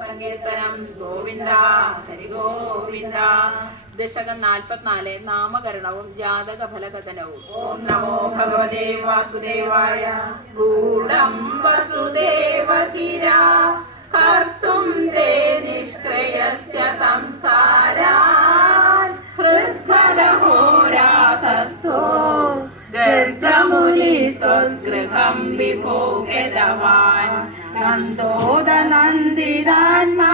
സങ്കീർത്തനം. ഗോവിന്ദ ഹരി ഗോവിന്ദ. ദശകം 44. നാമകരണവും ജാതക ഫലകഥനവും. ഓം നമോ ഭഗവതേ വാസുദേവായ. ഗൂഢം വസുദേവകിരാ കർത്തും തേ നിഷ്ക്രയസ്യ സംസാരാൻ ഹൃദ്ഫലഹോരാതത്തോ ഗർഗമുനിസ്ത്വഗൃഹം വിഭോഗതവാൻ നന്ദോദനന്ദിരാന്മാ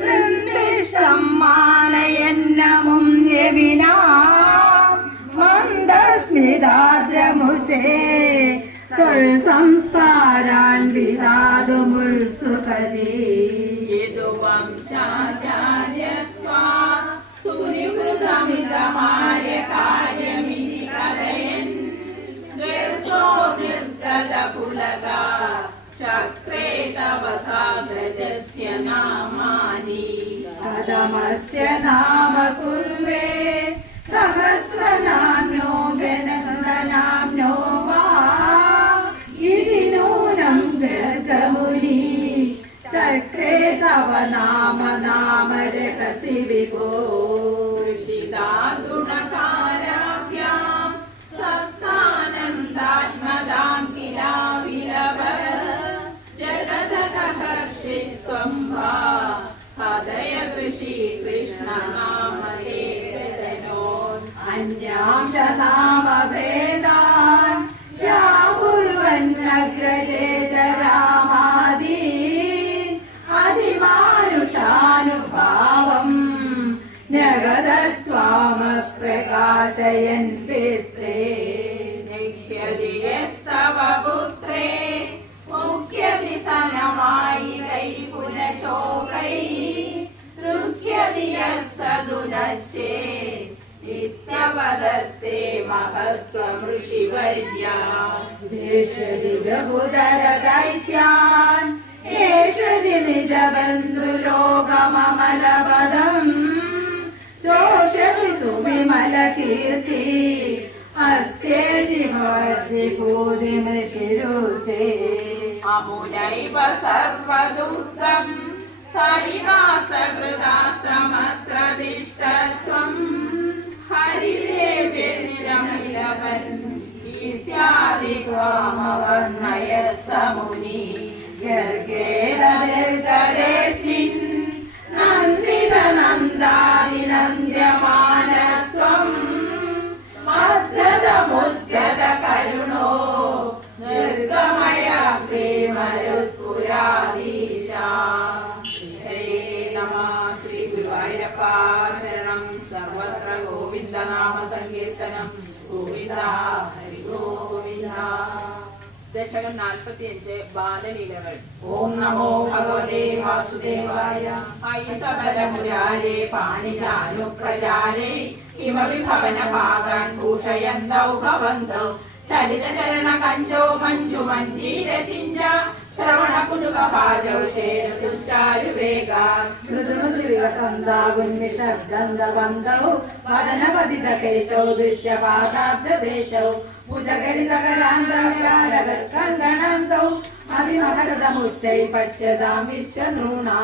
വൃന്ദിഷ്ടം മാനയന്നമും യവിനാ മന്ദസ്മിതാദ്രമുചേ സംസ്കാരാൻ വിദാതുമുത്സുകരീ യദുവംശാചാര്യത്വാ സുനിവൃതമിതമായ കാര്യമിതി കഥയൻ ഗർഭോ നിർഗതപുലകാ ചക്രേ തവ സാഗരസ്യ നാമാനി കഥമസ്യ നാമ കുർവേ സഹസ്രനാമ്നോ ഗണനാമ്നോ വാ ഇതി നൂനം ഗർഗമുനി ചക്രേ തവ നാമ നാമരകസി വിഭോ ഋഷിതാതുണകാരാഭ്യാം സത്താനന്ദാത്മദാം കിലാ വിലവ ജഗദകഹർഷിത്വം വാ ഹദയ ശ്രീകൃഷ്ണ നാമതേ അന്യാം ച നാമഭേദാൻ രാഹുൽവന്നഗ്രജേ ച രാമാദീൻ അതിമാനുഷാനുഭാവം ജഗദത്വാമപ്രകാശയൻ പിത്രേ നിത്യതിയസ്തവ പുത്രേ മുഖ്യതി സനമായി കൈ പുനശോകൈ ൃഹ്യതിയസ്സദുനശ്യേ നിത്യവദത്തെ മഹത്വമൃഷിവർയാ ദേശതി ബഹുധര ദൈത്യാൻ ഏഷതി നിജബന്ധുലോകമമലപദം ശോഷസി സുവിമലകീർത്തി അസ്യേതി ഭൂതിമൃഷിരുചേ അമുനൈവ സർവദുർഗം ഹരിവാസകൃതാസ്ത്രമത്ര ദിഷ്ടത്വം ഹരിദേവ്യനിരമിലവൻ ഇത്യാദിക്വാമവർണ്ണയ സമുനി ഗർഗേരസ്മിൻ നന്ദിതനന്ദാദിനന്ദ്യമാനസ്ത്വം മദ്ഗതമുദ്ഗത കരുണോ നിർഗമയ ശ്രീമരുത്പുരാധീശ. ഹരേ നമഃ. ശ്രീ ഗുരുവായൂരപ്പ ശരണം. സർവത്ര ഗോവിന്ദനാമ സങ്കീർത്തനം. ഗോവിന്ദ ഹരി ഗോവിന്ദ. ദശകം 45. ബാലലീലകൾ. ഓം നമോ ഭഗവതേ വാസുദേവായ. ഐസബലമുരാരേ പാണിജാനുപ്രജാരേ കിമപി ഭവനഭാഗാൻ ഭൂഷയന്തൗ ഭവന്തൗ ചരിതചരണ കഞ്ചോ മഞ്ജു മഞ്ജീരസിഞ്ച ശ്രവണ കുതുക ഭാജൗ ശേരുചാരുവേഗ മൃദുമൃദുവികസന്ധാകുന്മിഷബ്ദന്തബന്ധൗ വദനപതിത കേശൗ ദൃശ്യപാദാബ്ജദേശൗ ഭുജഗണിതകരാന്തവ്യാലകർക്കങ്കണാന്തൗ അതിമഹരതമുച്ചൈ പശ്യതാം വിശ്വനൃണാ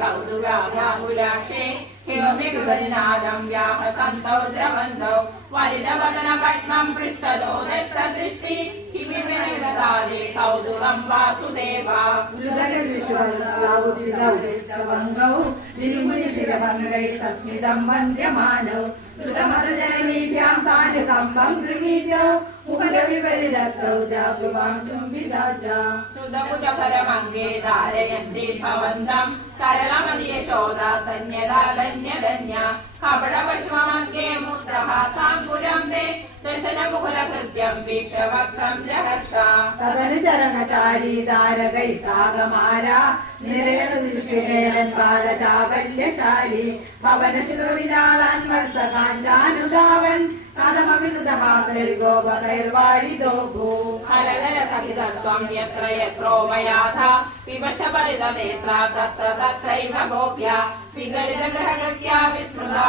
കൗതുകാക്ഷേ ഹിമമികൃതനാദം വ്യാഹസന്തൗ ദ്രവന്തൗ വരിതവദന പത്മം പൃഷ്ഠതോ ദത്തദൃഷ്ടി കിമിമേലതാദേ കൗതുകം വാസുദേവ ൃതകൃഷ്ണൗ നിരുമുനിരഭംഗൈ സസ്മിതം വന്ദ്യമാനൗ ൃതമതജനീഭ്യാം സാനുകമ്പം ഗൃഹീതൗ മുഖലവിപരിലബ്ധൗ ജാഗുവാം ചുംബിതാ ച ൃതമുജഭരമംഗേ ധാരയന്തി ഭവന്തം കരളമതിയശോദ സന്യദാധന്യധന്യ കപടപശ്വമംഗേ മുദ്രഹാസാങ്കുരം തേ ദശനമുകുലകൃത്യം വീക്ഷവക്രം ജഹർഷ തദനുചരണചാരീ താരകൈ സാഗമാര നിരയതൃഷികേരൻ ബാലചാവല്യശാലി ഭവനശിഖവിലാളാൻ വർഷകാഞ്ചാനുധാവൻ कथमविकृतहासैर्गोपतैर्वारिदो भू हरलसहितस्त्वं यत्र यत्रो मयाथा विवशपरितनेत्रा तत्र तत्रैव गोप्या विगलितग्रहकृत्या विस्मृता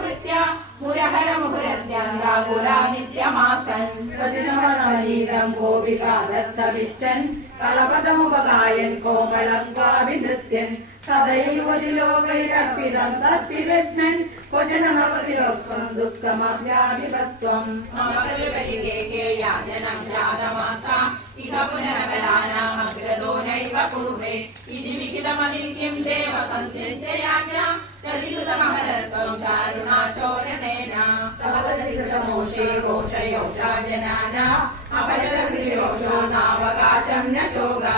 भृत्या मुरहर मुहुरद्यङ्गाकुला नित्यमासन् कठिनमनीतं गोपिका दत्तविच्छन् कलपदमुपगायन् कोमलं काभिनृत्यन् सदैव लोकैरर्पितं सत्पिरस्मन् क्वचनमविलोक्तं दुःखमव्याभिवस्त्वम् मम खलु परिगेहे याजनं जातमास्ता इह पुनरबलानामग्रदो नैव पूर्वे इति विहितमदित्यं देव सन्त्यञ्जयाज्ञा चलिकृतमहरस्त्वं चारुणाचोरणेन तव तदिकृतमोषे घोषयोषा जनाना अपयदग्निरोषो नावकाशं न शोगा